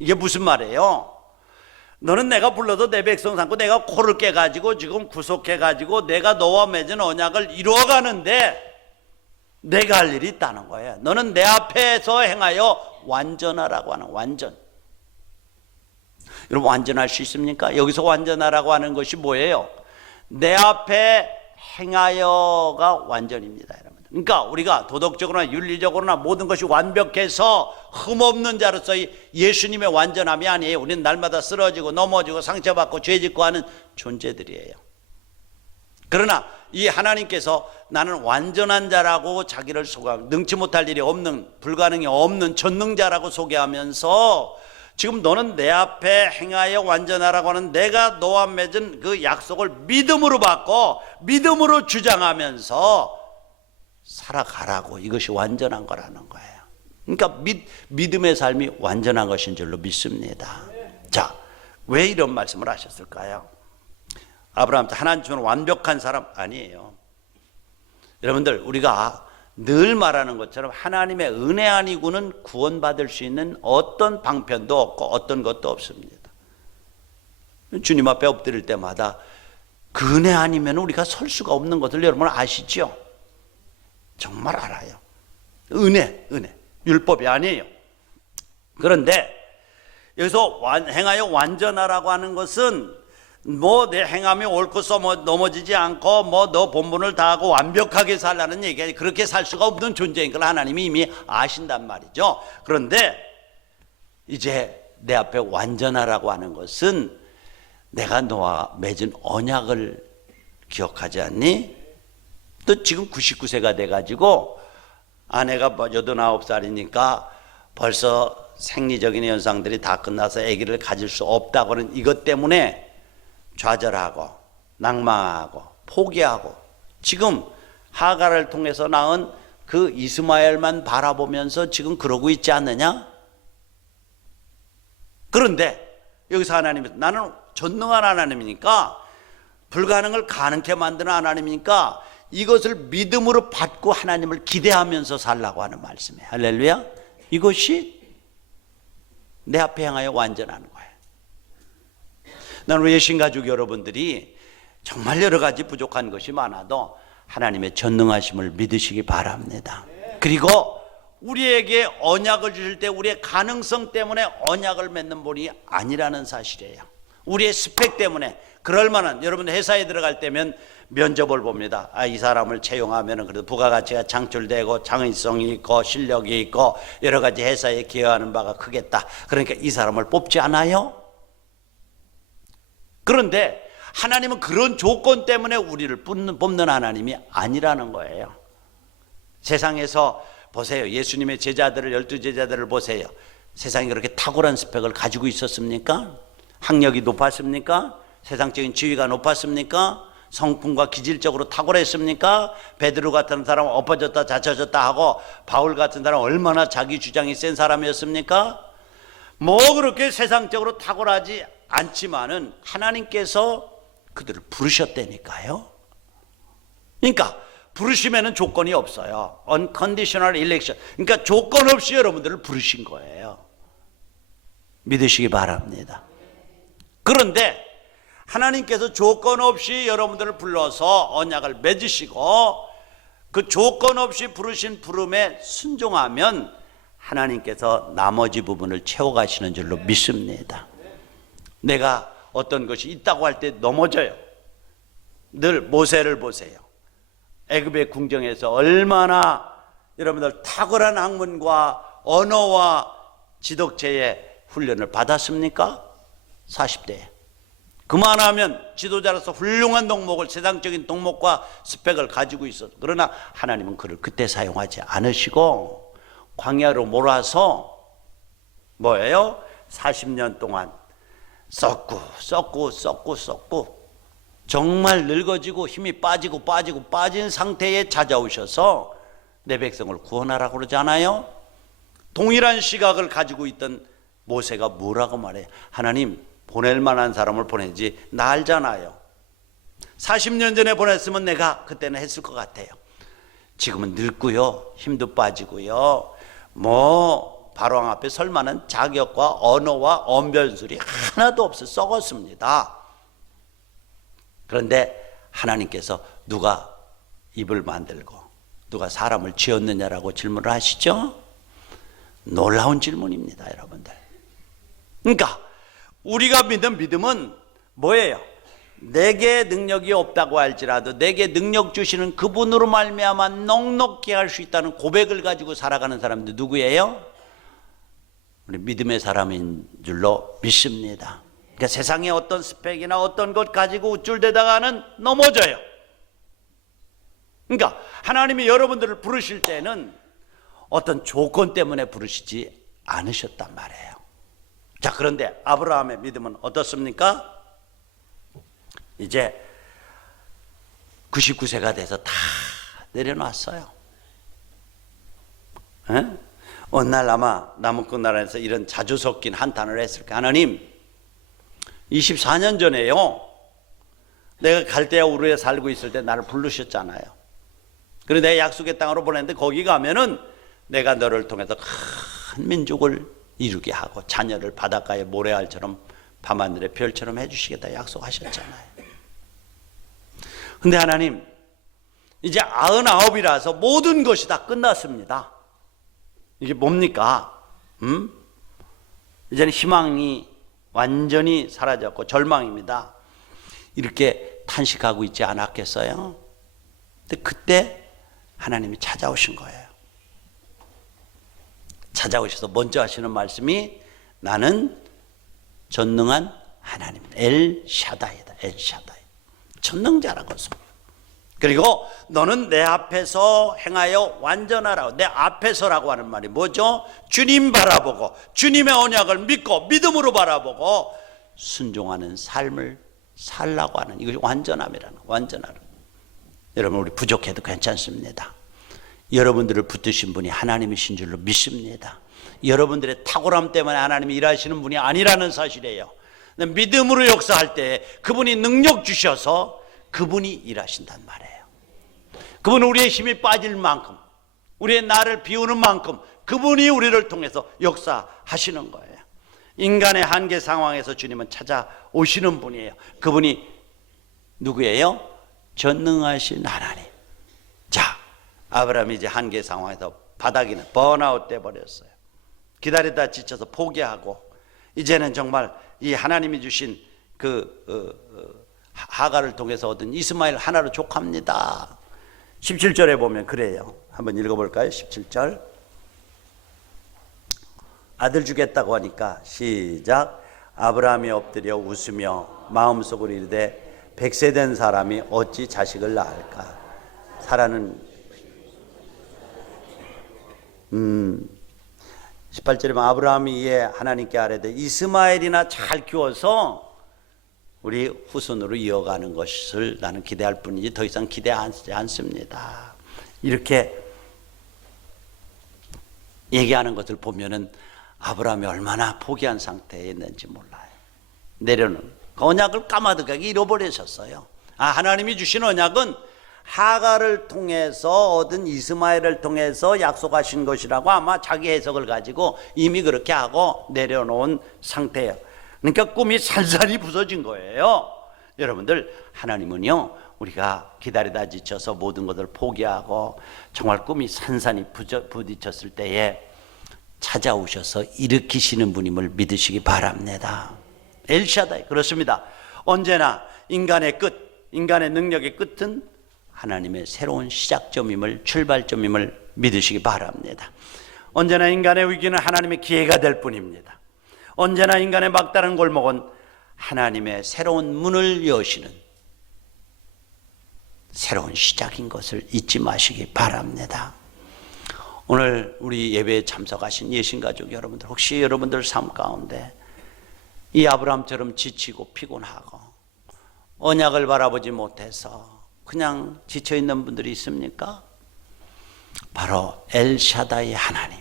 이게 무슨 말이에요? 너는 내가 불러도 내 백성 삼고 내가 코를 깨가지고 지금 구속해가지고 내가 너와 맺은 언약을 이루어가는데 내가 할 일이 있다는 거예요. 너는 내 앞에서 행하여 완전하라고 하는 완전. 여러분 완전할 수 있습니까? 여기서 완전하라고 하는 것이 뭐예요? 내 앞에 행하여가 완전입니다, 여러분. 그러니까 우리가 도덕적으로나 윤리적으로나 모든 것이 완벽해서 흠없는 자로서 예수님의 완전함이 아니에요. 우리는 날마다 쓰러지고 넘어지고 상처받고 죄짓고 하는 존재들이에요. 그러나 이 하나님께서 나는 완전한 자라고 자기를 소개하고 능치 못할 일이 없는, 불가능이 없는 전능자라고 소개하면서 지금 너는 내 앞에 행하여 완전하라고 하는 내가 너와 맺은 그 약속을 믿음으로 받고 믿음으로 주장하면서 살아가라고, 이것이 완전한 거라는 거예요. 그러니까 믿음의 삶이 완전한 것인 줄로 믿습니다. 자, 왜 이런 말씀을 하셨을까요? 아브라함, 하나님은 완벽한 사람 아니에요. 여러분들, 우리가 늘 말하는 것처럼 하나님의 은혜 아니고는 구원받을 수 있는 어떤 방편도 없고 어떤 것도 없습니다. 주님 앞에 엎드릴 때마다 그 은혜 아니면 우리가 설 수가 없는 것을 여러분 아시죠? 정말 알아요. 은혜, 율법이 아니에요. 그런데 여기서 행하여 완전하라고 하는 것은 뭐 내 행함이 옳고 넘어지지 않고 뭐 너 본분을 다하고 완벽하게 살라는 얘기가, 그렇게 살 수가 없는 존재인 걸 하나님이 이미 아신단 말이죠. 그런데 이제 내 앞에 완전하라고 하는 것은 내가 너와 맺은 언약을 기억하지 않니? 또 지금 99세가 돼가지고 아내가 89살이니까 벌써 생리적인 현상들이 다 끝나서 아기를 가질 수 없다고는 이것 때문에 좌절하고 낭망하고 포기하고 지금 하갈을 통해서 낳은 그 이스마엘만 바라보면서 지금 그러고 있지 않느냐? 그런데 여기서 하나님이, 나는 전능한 하나님이니까, 불가능을 가능케 만드는 하나님이니까 이것을 믿음으로 받고 하나님을 기대하면서 살라고 하는 말씀이에요. 할렐루야. 이것이 내 앞에 향하여 완전하는 거예요. 나는 우리 신가족 여러분들이 정말 여러 가지 부족한 것이 많아도 하나님의 전능하심을 믿으시기 바랍니다. 그리고 우리에게 언약을 주실 때 우리의 가능성 때문에 언약을 맺는 분이 아니라는 사실이에요. 우리의 스펙 때문에, 그럴 만한, 여러분 회사에 들어갈 때면 면접을 봅니다. 이 사람을 채용하면 그래도 부가가치가 창출되고 창의성이 있고 실력이 있고 여러 가지 회사에 기여하는 바가 크겠다. 그러니까 이 사람을 뽑지 않아요? 그런데 하나님은 그런 조건 때문에 우리를 뽑는 하나님이 아니라는 거예요. 세상에서 보세요. 예수님의 제자들을, 12제자들을 보세요. 세상에 그렇게 탁월한 스펙을 가지고 있었습니까? 학력이 높았습니까? 세상적인 지위가 높았습니까? 성품과 기질적으로 탁월했습니까? 베드로 같은 사람은 엎어졌다 자쳐졌다 하고 바울 같은 사람은 얼마나 자기 주장이 센 사람이었습니까? 뭐 그렇게 세상적으로 탁월하지 않지만은 하나님께서 그들을 부르셨다니까요. 그러니까 부르시면은 조건이 없어요. Unconditional election. 그러니까 조건 없이 여러분들을 부르신 거예요. 믿으시기 바랍니다. 그런데 하나님께서 조건 없이 여러분들을 불러서 언약을 맺으시고 그 조건 없이 부르신 부름에 순종하면 하나님께서 나머지 부분을 채워가시는 줄로 믿습니다. 내가 어떤 것이 있다고 할 때 넘어져요. 늘 모세를 보세요. 애굽의 궁정에서 얼마나 여러분들 탁월한 학문과 언어와 지독체의 훈련을 받았습니까? 40대에. 그만하면 지도자로서 훌륭한 덕목을, 세상적인 덕목과 스펙을 가지고 있었어. 그러나 하나님은 그를 그때 사용하지 않으시고 광야로 몰아서 뭐예요? 40년 동안 썩고 정말 늙어지고 힘이 빠진 상태에 찾아오셔서 내 백성을 구원하라고 그러잖아요. 동일한 시각을 가지고 있던 모세가 뭐라고 말해요? 하나님, 보낼 만한 사람을 보내지 나 알잖아요. 40년 전에 보냈으면 내가 그때는 했을 것 같아요. 지금은 늙고요, 힘도 빠지고요, 뭐 바로왕 앞에 설 만한 자격과 언어와 언변술이 하나도 없어 썩었습니다. 그런데 하나님께서 누가 입을 만들고 누가 사람을 지었느냐라고 질문을 하시죠? 놀라운 질문입니다, 여러분들. 그러니까 우리가 믿는 믿음은 뭐예요? 내게 능력이 없다고 할지라도 내게 능력 주시는 그분으로 말미암아 넉넉히 할 수 있다는 고백을 가지고 살아가는 사람들 누구예요? 우리 믿음의 사람인 줄로 믿습니다. 그러니까 세상에 어떤 스펙이나 어떤 것 가지고 우쭐대다가는 넘어져요. 그러니까 하나님이 여러분들을 부르실 때는 어떤 조건 때문에 부르시지 않으셨단 말이에요. 자, 그런데 아브라함의 믿음은 어떻습니까? 이제 99세가 돼서 다 내려놨어요. 어느 날 아마 남은국 나라에서 이런 자주 섞인 한탄을 했을 거예요. 하나님, 24년 전에요, 내가 갈대아 우르에 살고 있을 때 나를 부르셨잖아요. 그리고 내 약속의 땅으로 보냈는데 거기 가면은 내가 너를 통해서 큰 민족을 이루게 하고 자녀를 바닷가의 모래알처럼 밤하늘의 별처럼 해주시겠다 약속하셨잖아요. 근데 하나님, 이제 99이라서 모든 것이 다 끝났습니다. 이게 뭡니까? 이제는 희망이 완전히 사라졌고 절망입니다. 이렇게 탄식하고 있지 않았겠어요? 근데 그때 하나님이 찾아오신 거예요. 찾아오셔서 먼저 하시는 말씀이 나는 전능한 하나님이다. 엘샤다이다. 엘샤다이. 전능자라고 했습니다. 그리고 너는 내 앞에서 행하여 완전하라고. 내 앞에서라고 하는 말이 뭐죠? 주님 바라보고 주님의 언약을 믿고 믿음으로 바라보고 순종하는 삶을 살라고 하는, 이것이 완전함이라는, 완전함. 여러분, 우리 부족해도 괜찮습니다. 여러분들을 붙드신 분이 하나님이신 줄로 믿습니다. 여러분들의 탁월함 때문에 하나님이 일하시는 분이 아니라는 사실이에요. 믿음으로 역사할 때 그분이 능력 주셔서 그분이 일하신단 말이에요. 그분은 우리의 힘이 빠질 만큼, 우리의 나를 비우는 만큼 그분이 우리를 통해서 역사하시는 거예요. 인간의 한계 상황에서 주님은 찾아오시는 분이에요. 그분이 누구예요? 전능하신 하나님. 자, 아브라함이 이제 한계 상황에서 바닥이는 번아웃 돼버렸어요. 기다리다 지쳐서 포기하고 이제는 정말 이 하나님이 주신 하가를 통해서 얻은 이스마엘 하나로 족합니다. 17절에 보면 그래요. 한번 읽어볼까요? 17절. 아들 주겠다고 하니까 시작. 아브라함이 엎드려 웃으며 마음속으로 이르되 100세 된 사람이 어찌 자식을 낳을까? 사라는 18절에 보면 아브라함이 이에 하나님께 아뢰되 이스마엘이나 잘 키워서 우리 후손으로 이어가는 것을 나는 기대할 뿐이지 더 이상 기대하지 않습니다. 이렇게 얘기하는 것을 보면은 아브라함이 얼마나 포기한 상태에 있는지 몰라요. 내려놓은 그 언약을 까마득하게 잃어버리셨어요. 하나님이 주신 언약은 하가를 통해서 얻은 이스마엘을 통해서 약속하신 것이라고 아마 자기 해석을 가지고 이미 그렇게 하고 내려놓은 상태예요. 그러니까 꿈이 산산이 부서진 거예요. 여러분들, 하나님은요, 우리가 기다리다 지쳐서 모든 것을 포기하고 정말 꿈이 산산이 부딪혔을 때에 찾아오셔서 일으키시는 분임을 믿으시기 바랍니다. 엘샤다이. 그렇습니다. 언제나 인간의 끝, 인간의 능력의 끝은 하나님의 새로운 시작점임을, 출발점임을 믿으시기 바랍니다. 언제나 인간의 위기는 하나님의 기회가 될 뿐입니다. 언제나 인간의 막다른 골목은 하나님의 새로운 문을 여시는 새로운 시작인 것을 잊지 마시기 바랍니다. 오늘 우리 예배에 참석하신 예신가족 여러분들, 혹시 여러분들 삶 가운데 이 아브라함처럼 지치고 피곤하고 언약을 바라보지 못해서 그냥 지쳐있는 분들이 있습니까? 바로 엘샤다이 하나님,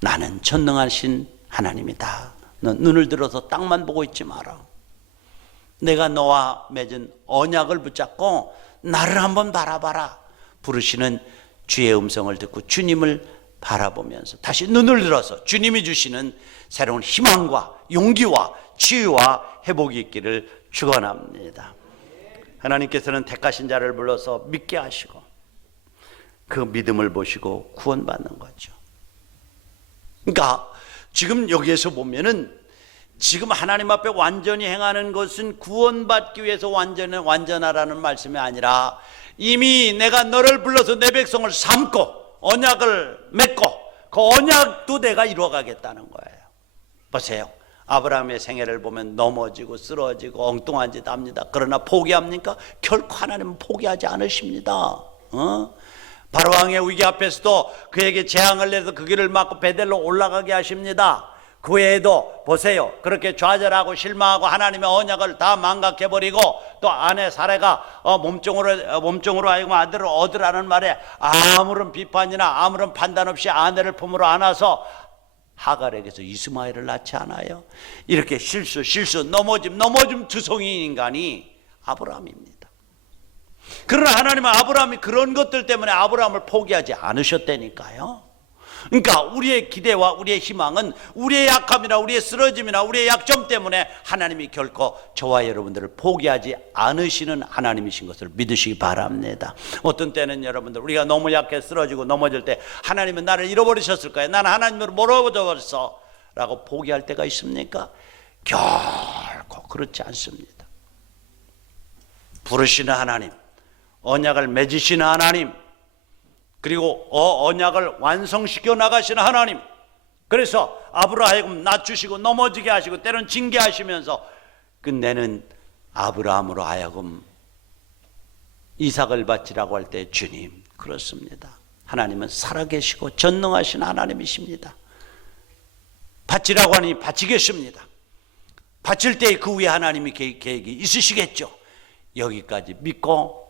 나는 전능하신 하나님이다. 너 눈을 들어서 땅만 보고 있지 마라. 내가 너와 맺은 언약을 붙잡고 나를 한번 바라봐라. 부르시는 주의 음성을 듣고 주님을 바라보면서 다시 눈을 들어서 주님이 주시는 새로운 희망과 용기와 치유와 회복이 있기를 축원합니다. 하나님께서는 택하신 자를 불러서 믿게 하시고 그 믿음을 보시고 구원받는 거죠. 그러니까 지금 여기에서 보면은 지금 하나님 앞에 완전히 행하는 것은 구원받기 위해서 완전하라는 말씀이 아니라 이미 내가 너를 불러서 내 백성을 삼고 언약을 맺고 그 언약도 내가 이루어가겠다는 거예요. 보세요. 아브라함의 생애를 보면 넘어지고 쓰러지고 엉뚱한 짓 합니다. 그러나 포기합니까? 결코 하나님은 포기하지 않으십니다. 바로왕의 위기 앞에서도 그에게 재앙을 내서 그 길을 막고 베델로 올라가게 하십니다. 그 외에도 보세요. 그렇게 좌절하고 실망하고 하나님의 언약을 다 망각해버리고 또 아내 사레가 몸종으로 하여금 아들을 얻으라는 말에 아무런 비판이나 아무런 판단 없이 아내를 품으로 안아서 하갈에게서 이스마엘을 낳지 않아요? 이렇게 실수 넘어짐 투성이인 인간이 아브라함입니다. 그러나 하나님은 아브라함이 그런 것들 때문에 아브라함을 포기하지 않으셨다니까요. 그러니까 우리의 기대와 우리의 희망은 우리의 약함이나 우리의 쓰러짐이나 우리의 약점 때문에 하나님이 결코 저와 여러분들을 포기하지 않으시는 하나님이신 것을 믿으시기 바랍니다. 어떤 때는 여러분들 우리가 너무 약해 쓰러지고 넘어질 때 하나님은 나를 잃어버리셨을까요? 나는 하나님을 멀어져 버렸어 라고 포기할 때가 있습니까? 결코 그렇지 않습니다. 부르시는 하나님, 언약을 맺으시는 하나님, 그리고 언약을 완성시켜 나가시는 하나님. 그래서 아브라함을 낮추시고 넘어지게 하시고 때론 징계하시면서 끝내는 아브라함으로 하여금 이삭을 바치라고 할 때 주님 그렇습니다. 하나님은 살아계시고 전능하신 하나님이십니다. 바치라고 하니 바치겠습니다. 바칠 때 그 위에 하나님이 계획이 있으시겠죠. 여기까지 믿고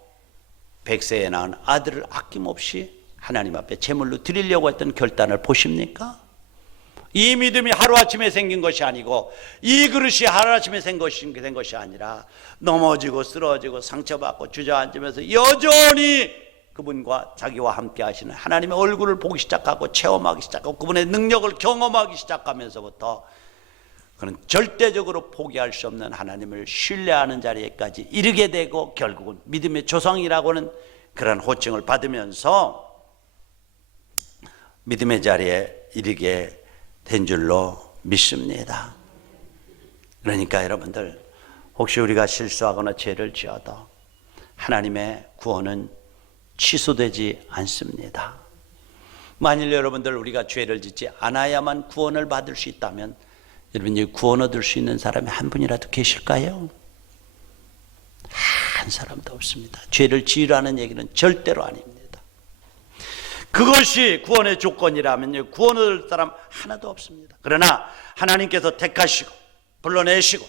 100세에 낳은 아들을 아낌없이 하나님 앞에 제물로 드리려고 했던 결단을 보십니까? 이 믿음이 하루아침에 생긴 것이 아니고 이 그릇이 하루아침에 된 것이 아니라 넘어지고 쓰러지고 상처받고 주저앉으면서 여전히 그분과 자기와 함께 하시는 하나님의 얼굴을 보기 시작하고 체험하기 시작하고 그분의 능력을 경험하기 시작하면서부터 그는 절대적으로 포기할 수 없는 하나님을 신뢰하는 자리에까지 이르게 되고 결국은 믿음의 조상이라고는 그런 호칭을 받으면서 믿음의 자리에 이르게 된 줄로 믿습니다. 그러니까 여러분들 혹시 우리가 실수하거나 죄를 지어도 하나님의 구원은 취소되지 않습니다. 만일 여러분들 우리가 죄를 짓지 않아야만 구원을 받을 수 있다면 여러분이 구원 얻을 수 있는 사람이 한 분이라도 계실까요? 한 사람도 없습니다. 죄를 지으라는 얘기는 절대로 아닙니다. 그것이 구원의 조건이라면 구원 얻을 사람 하나도 없습니다. 그러나 하나님께서 택하시고 불러내시고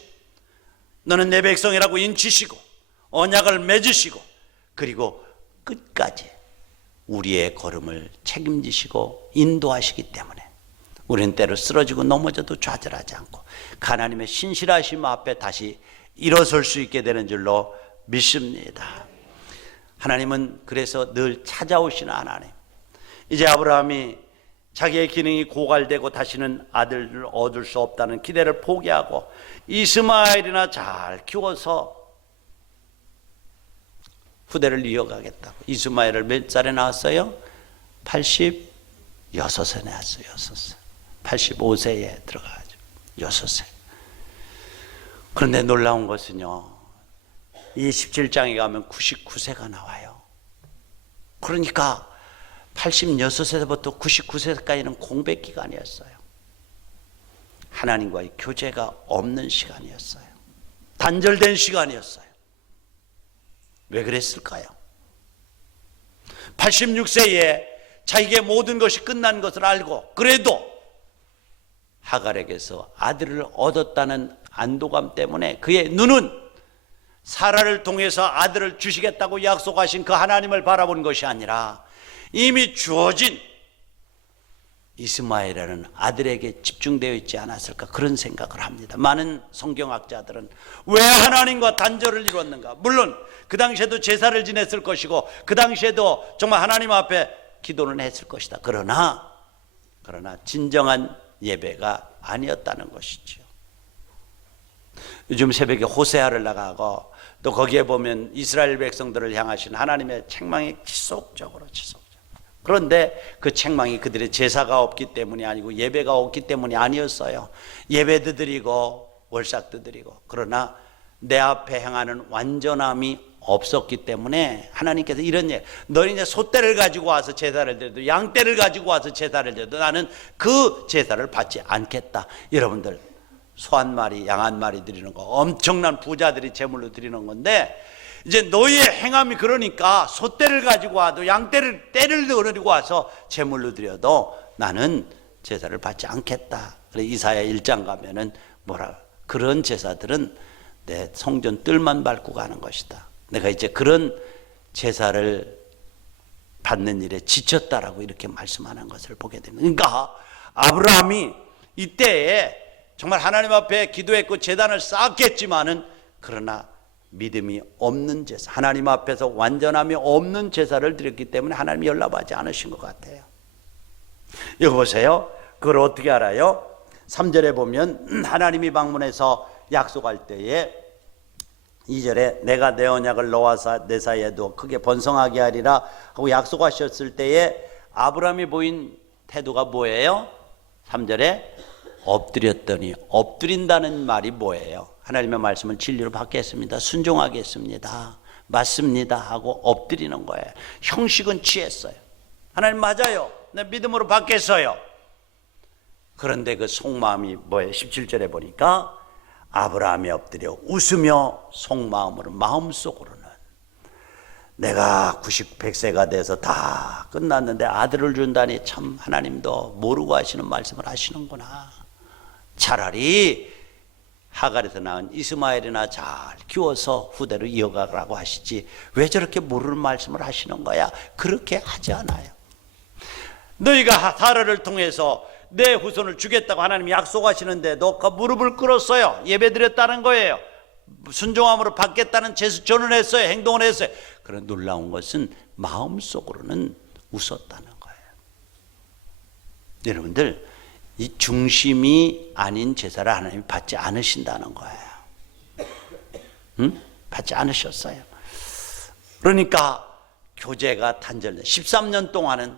너는 내 백성이라고 인치시고 언약을 맺으시고 그리고 끝까지 우리의 걸음을 책임지시고 인도하시기 때문에 우리는 때로 쓰러지고 넘어져도 좌절하지 않고 하나님의 신실하심 앞에 다시 일어설 수 있게 되는 줄로 믿습니다. 하나님은 그래서 늘 찾아오시는 하나님. 이제 아브라함이 자기의 기능이 고갈되고 다시는 아들을 얻을 수 없다는 기대를 포기하고 이스마엘이나 잘 키워서 후대를 이어가겠다고. 이스마엘을 몇 살에 낳았어요? 86세 낳았어요. 6세. 85세에 들어가죠. 6세. 그런데 놀라운 것은요, 이 17장에 가면 99세가 나와요. 그러니까 86세부터 99세까지는 공백 기간이었어요. 하나님과의 교제가 없는 시간이었어요. 단절된 시간이었어요. 왜 그랬을까요? 86세에 자기의 모든 것이 끝난 것을 알고 그래도 하갈에게서 아들을 얻었다는 안도감 때문에 그의 눈은 사라를 통해서 아들을 주시겠다고 약속하신 그 하나님을 바라본 것이 아니라 이미 주어진 이스마엘이라는 아들에게 집중되어 있지 않았을까 그런 생각을 합니다. 많은 성경학자들은 왜 하나님과 단절을 이뤘는가? 물론 그 당시에도 제사를 지냈을 것이고 그 당시에도 정말 하나님 앞에 기도는 했을 것이다. 그러나 그러나 진정한 예배가 아니었다는 것이죠. 요즘 새벽에 호세아를 나가고 또 거기에 보면 이스라엘 백성들을 향하신 하나님의 책망이 지속적으로. 그런데 그 책망이 그들의 제사가 없기 때문이 아니고 예배가 없기 때문이 아니었어요. 예배도 드리고 월삭도 드리고, 그러나 내 앞에 행하는 완전함이 없었기 때문에 하나님께서 이런 얘기, 너는 이제 소떼를 가지고 와서 제사를 드려도 양떼를 가지고 와서 제사를 드려도 나는 그 제사를 받지 않겠다. 여러분들, 소 한 마리, 양 한 마리 드리는 거 엄청난 부자들이 제물로 드리는 건데, 이제 너희의 행함이 그러니까 소떼를 가지고 와도 양떼를 데리고 와서 제물로 드려도 나는 제사를 받지 않겠다. 그래 이사야 1장 가면은 그런 제사들은 내 성전 뜰만 밟고 가는 것이다. 내가 이제 그런 제사를 받는 일에 지쳤다라고 이렇게 말씀하는 것을 보게 됩니다. 그러니까 아브라함이 이때에 정말 하나님 앞에 기도했고 제단을 쌓았겠지만은, 그러나 믿음이 없는 제사, 하나님 앞에서 완전함이 없는 제사를 드렸기 때문에 하나님이 연락하지 않으신 것 같아요. 여기 보세요. 그걸 어떻게 알아요? 3절에 보면 하나님이 방문해서 약속할 때에 2절에 내가 내 언약을 너와 내 사이에 두어 크게 번성하게 하리라 하고 약속하셨을 때에 아브라함이 보인 태도가 뭐예요? 3절에 엎드렸더니, 엎드린다는 말이 뭐예요? 하나님의 말씀을 진리로 받겠습니다, 순종하겠습니다, 맞습니다 하고 엎드리는 거예요. 형식은 취했어요. 하나님 맞아요, 내 믿음으로 받겠어요. 그런데 그 속마음이 뭐예요? 17절에 보니까 아브라함이 엎드려 웃으며 속마음으로, 마음속으로는 내가 100세가 돼서 다 끝났는데 아들을 준다니 참 하나님도 모르고 하시는 말씀을 하시는구나. 차라리 하갈에서 낳은 이스마엘이나 잘 키워서 후대로 이어가라고 하시지 왜 저렇게 모르는 말씀을 하시는 거야? 그렇게 하지 않아요. 너희가 사라를 통해서 내 후손을 주겠다고 하나님이 약속하시는데도 그 무릎을 꿇었어요. 예배드렸다는 거예요. 순종함으로 받겠다는 제스처는 했어요. 행동을 했어요. 그런 놀라운 것은 마음속으로는 웃었다는 거예요. 여러분들, 이 중심이 아닌 제사를 하나님이 받지 않으신다는 거예요. 응? 받지 않으셨어요. 그러니까 교제가 단절된 13년 동안은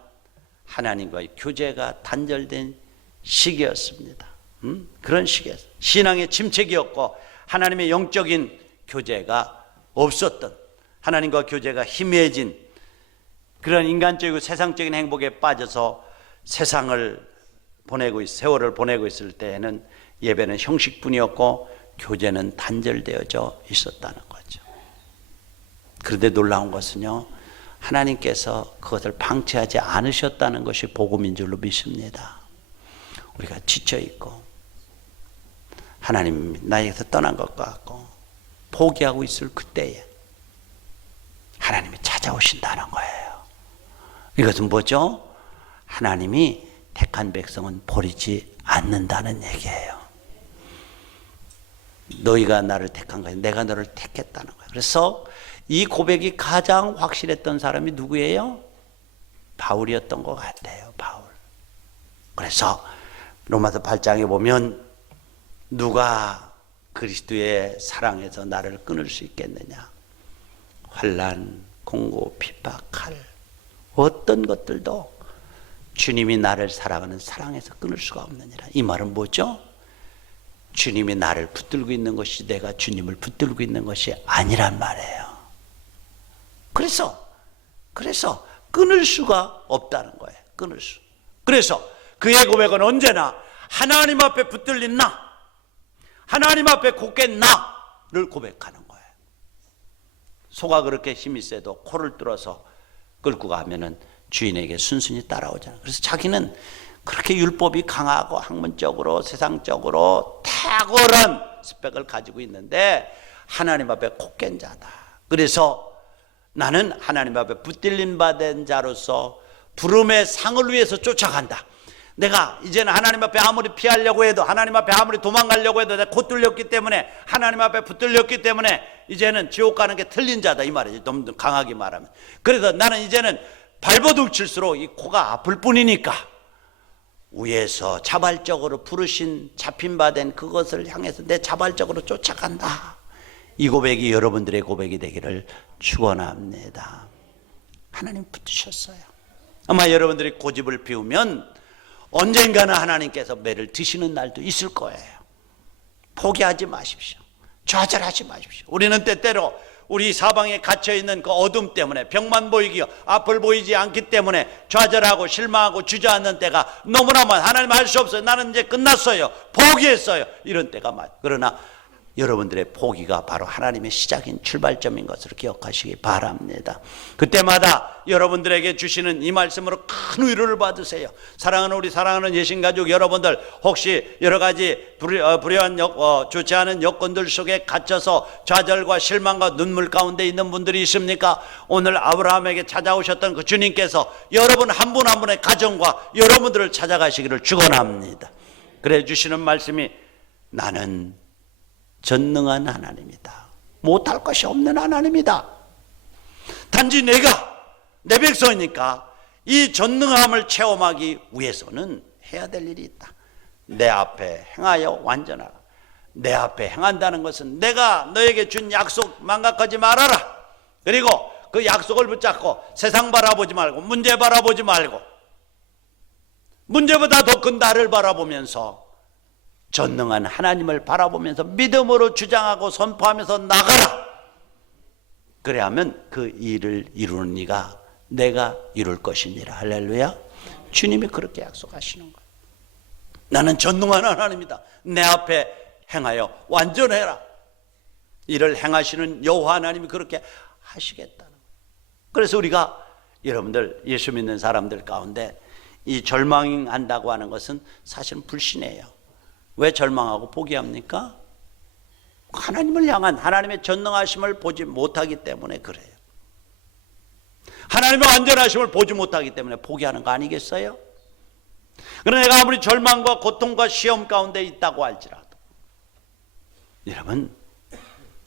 하나님과의 교제가 단절된 시기였습니다. 그런 시기였어요. 신앙의 침체기였고 하나님의 영적인 교제가 없었던, 하나님과 교제가 희미해진 그런 인간적이고 세상적인 행복에 빠져서 세상을 세월을 보내고 있을 때에는 예배는 형식뿐이었고 교제는 단절되어져 있었다는 거죠. 그런데 놀라운 것은요, 하나님께서 그것을 방치하지 않으셨다는 것이 복음인 줄로 믿습니다. 우리가 지쳐있고 하나님 나에게서 떠난 것 같고 포기하고 있을 그때에 하나님이 찾아오신다는 거예요. 이것은 뭐죠? 하나님이 택한 백성은 버리지 않는다는 얘기예요. 너희가 나를 택한 거야, 내가 너를 택했다는 거예요. 그래서 이 고백이 가장 확실했던 사람이 누구예요? 바울이었던 것 같아요. 바울. 그래서 로마서 8장에 보면 누가 그리스도의 사랑에서 나를 끊을 수 있겠느냐? 환난, 공고, 핍박, 칼, 어떤 것들도 주님이 나를 사랑하는 사랑에서 끊을 수가 없느니라. 이 말은 뭐죠? 주님이 나를 붙들고 있는 것이 내가 주님을 붙들고 있는 것이 아니란 말이에요. 그래서 끊을 수가 없다는 거예요. 끊을 수. 그래서 그의 고백은 언제나 하나님 앞에 붙들린 나, 하나님 앞에 굳게 나를 고백하는 거예요. 소가 그렇게 힘이 세도 코를 뚫어서 끌고 가면은 주인에게 순순히 따라오잖아요. 그래서 자기는 그렇게 율법이 강하고 학문적으로 세상적으로 탁월한 스펙을 가지고 있는데 하나님 앞에 굳게 자다. 그래서 나는 하나님 앞에 붙들림 받은 자로서 부름의 상을 위해서 쫓아간다. 내가 이제는 하나님 앞에 아무리 피하려고 해도, 하나님 앞에 아무리 도망가려고 해도 내가 곧 뚫렸기 때문에, 하나님 앞에 붙들렸기 때문에 이제는 지옥 가는 게 틀린 자다, 이 말이지. 좀 더 강하게 말하면. 그래서 나는 이제는 발버둥 칠수록 이 코가 아플 뿐이니까 위에서 자발적으로 부르신 잡힌 바 된 그것을 향해서 내 자발적으로 쫓아간다. 이 고백이 여러분들의 고백이 되기를 축원합니다. 하나님 붙드셨어요. 아마 여러분들이 고집을 피우면 언젠가는 하나님께서 매를 드시는 날도 있을 거예요. 포기하지 마십시오. 좌절하지 마십시오. 우리는 때때로 우리 사방에 갇혀있는 그 어둠 때문에 벽만 보이기요 앞을 보이지 않기 때문에 좌절하고 실망하고 주저앉는 때가 너무나 많아요. 하나님 할 수 없어요. 나는 이제 끝났어요. 포기했어요. 이런 때가 많아요. 그러나 여러분들의 포기가 바로 하나님의 시작인 출발점인 것을 기억하시기 바랍니다. 그때마다 여러분들에게 주시는 이 말씀으로 큰 위로를 받으세요. 사랑하는 우리 사랑하는 예신가족 여러분들, 혹시 여러 가지 불의한 좋지 않은 여건들 속에 갇혀서 좌절과 실망과 눈물 가운데 있는 분들이 있습니까? 오늘 아브라함에게 찾아오셨던 그 주님께서 여러분 한 분 한 분의 가정과 여러분들을 찾아가시기를 축원합니다. 그래 주시는 말씀이 나는 전능한 하나님이다. 못할 것이 없는 하나님이다. 단지 내가 내 백성이니까 이 전능함을 체험하기 위해서는 해야 될 일이 있다. 내 앞에 행하여 완전하라. 내 앞에 행한다는 것은 내가 너에게 준 약속 망각하지 말아라. 그리고 그 약속을 붙잡고 세상 바라보지 말고 문제 바라보지 말고 문제보다 더 큰 나를 바라보면서 전능한 하나님을 바라보면서 믿음으로 주장하고 선포하면서 나가라. 그래야 하면 그 일을 이루는 이가 내가 이룰 것이니라. 할렐루야. 주님이 그렇게 약속하시는 거예요. 나는 전능한 하나님이다. 내 앞에 행하여 완전해라. 이를 행하시는 여호와 하나님이 그렇게 하시겠다는 거예요. 그래서 우리가 여러분들 예수 믿는 사람들 가운데 이 절망한다고 하는 것은 사실은 불신이에요. 왜 절망하고 포기합니까? 하나님을 향한 하나님의 전능하심을 보지 못하기 때문에 그래요. 하나님의 완전하심을 보지 못하기 때문에 포기하는 거 아니겠어요? 그러나 내가 아무리 절망과 고통과 시험 가운데 있다고 할지라도 여러분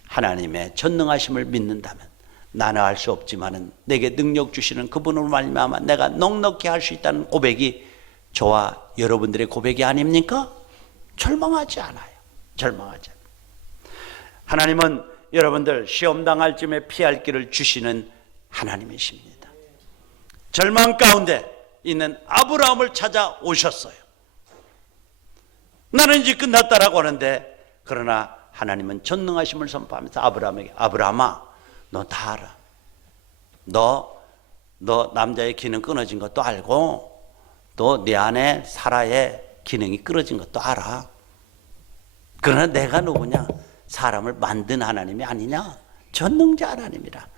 하나님의 전능하심을 믿는다면 나는 할 수 없지만은 내게 능력 주시는 그분으로 말미암아 내가 넉넉히 할 수 있다는 고백이 저와 여러분들의 고백이 아닙니까? 절망하지 않아요. 절망하지 않아요. 하나님은 여러분들 시험 당할 쯤에 피할 길을 주시는 하나님이십니다. 절망 가운데 있는 아브라함을 찾아오셨어요. 나는 이제 끝났다라고 하는데 그러나 하나님은 전능하심을 선포하면서 아브라함에게 아브라함아 너 다 알아. 너 남자의 기능 끊어진 것도 알고 또 네 안에 사라의 기능이 끊어진 것도 알아. 그러나 내가 누구냐? 사람을 만든 하나님이 아니냐? 전능자 하나님이라.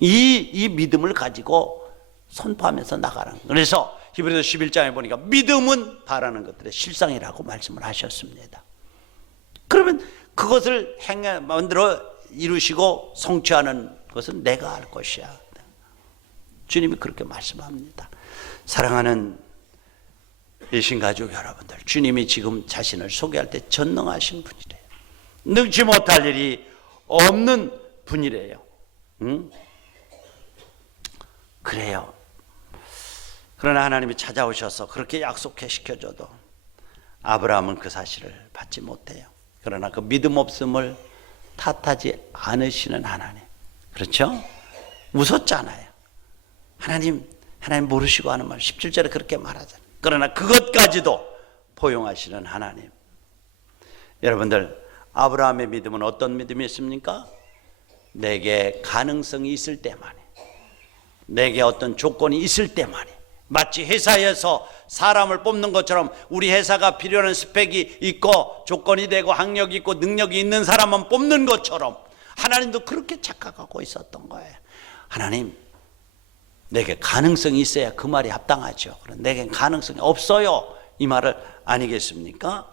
이 믿음을 가지고 선포하면서 나가라. 그래서 히브리서 11장에 보니까 믿음은 바라는 것들의 실상이라고 말씀을 하셨습니다. 그러면 그것을 만들어 이루시고 성취하는 것은 내가 할 것이야. 주님이 그렇게 말씀합니다. 사랑하는 일신가족 여러분들, 주님이 지금 자신을 소개할 때 전능하신 분이래요. 능치 못할 일이 없는 분이래요. 그래요. 그러나 하나님이 찾아오셔서 그렇게 약속해 시켜줘도 아브라함은 그 사실을 받지 못해요. 그러나 그 믿음 없음을 탓하지 않으시는 하나님. 그렇죠? 무섭잖아요. 하나님 모르시고 하는 말 17절에 그렇게 말하잖아요. 그러나 그것까지도 포용하시는 하나님. 여러분들 아브라함의 믿음은 어떤 믿음이었습니까? 내게 가능성이 있을 때만이, 내게 어떤 조건이 있을 때만이, 마치 회사에서 사람을 뽑는 것처럼 우리 회사가 필요한 스펙이 있고 조건이 되고 학력이 있고 능력이 있는 사람만 뽑는 것처럼 하나님도 그렇게 착각하고 있었던 거예요. 하나님 내게 가능성이 있어야 그 말이 합당하죠. 그런데 내겐 가능성이 없어요. 이 말을 아니겠습니까?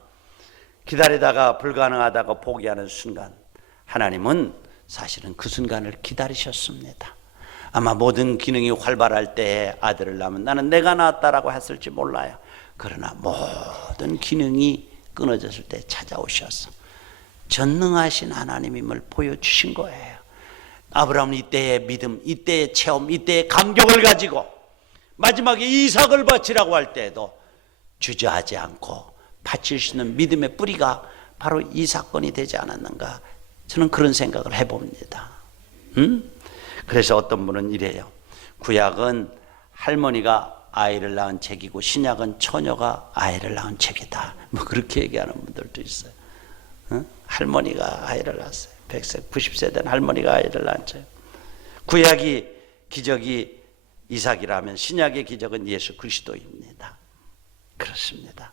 기다리다가 불가능하다고 포기하는 순간 하나님은 사실은 그 순간을 기다리셨습니다. 아마 모든 기능이 활발할 때에 아들을 낳으면 나는 내가 낳았다라고 했을지 몰라요. 그러나 모든 기능이 끊어졌을 때 찾아오셔서 전능하신 하나님임을 보여주신 거예요. 아브라함은 이때의 믿음, 이때의 체험, 이때의 감격을 가지고 마지막에 이삭을 바치라고 할 때에도 주저하지 않고 바칠 수 있는 믿음의 뿌리가 바로 이 사건이 되지 않았는가, 저는 그런 생각을 해봅니다. 그래서 어떤 분은 이래요. 구약은 할머니가 아이를 낳은 책이고 신약은 처녀가 아이를 낳은 책이다, 뭐 그렇게 얘기하는 분들도 있어요. 할머니가 아이를 낳았어요. 100세, 90세 된 할머니가 아이를 낳은 책. 구약이 기적이 이삭이라면 신약의 기적은 예수 그리스도입니다. 그렇습니다.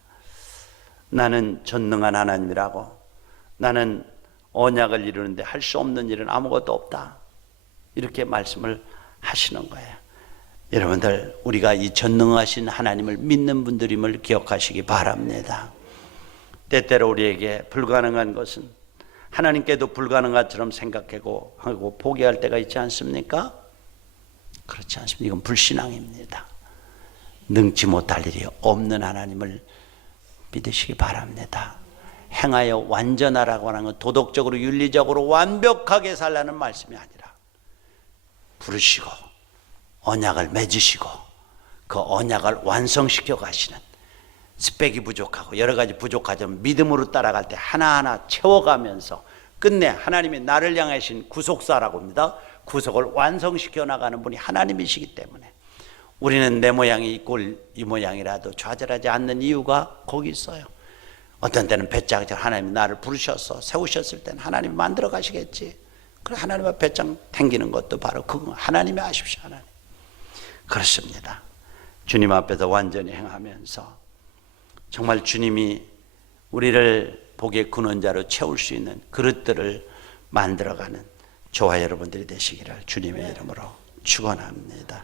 나는 전능한 하나님이라고, 나는 언약을 이루는데 할 수 없는 일은 아무것도 없다, 이렇게 말씀을 하시는 거예요. 여러분들, 우리가 이 전능하신 하나님을 믿는 분들임을 기억하시기 바랍니다. 때때로 우리에게 불가능한 것은 하나님께도 불가능한 것처럼 생각하고 포기할 때가 있지 않습니까? 그렇지 않습니다. 이건 불신앙입니다. 능치 못할 일이 없는 하나님을 믿으시기 바랍니다. 행하여 완전하라고 하는 건 도덕적으로 윤리적으로 완벽하게 살라는 말씀이 아니라 부르시고 언약을 맺으시고 그 언약을 완성시켜 가시는, 스펙이 부족하고 여러 가지 부족하지만 믿음으로 따라갈 때 하나하나 채워가면서 끝내 하나님이 나를 향하신 구속사라고 합니다. 구속을 완성시켜 나가는 분이 하나님이시기 때문에 우리는 내 모양이 있고 이 모양이라도 좌절하지 않는 이유가 거기 있어요. 어떤 때는 배짱 하나님이 나를 부르셔서 세우셨을 때는 하나님이 만들어 가시겠지. 그래, 하나님의 배짱 당기는 것도 바로 그거 하나님이 아십시오. 하나님. 그렇습니다. 주님 앞에서 완전히 행하면서 정말 주님이 우리를 복의 근원자로 채울 수 있는 그릇들을 만들어가는 저와 여러분들이 되시기를 주님의 이름으로 축원합니다.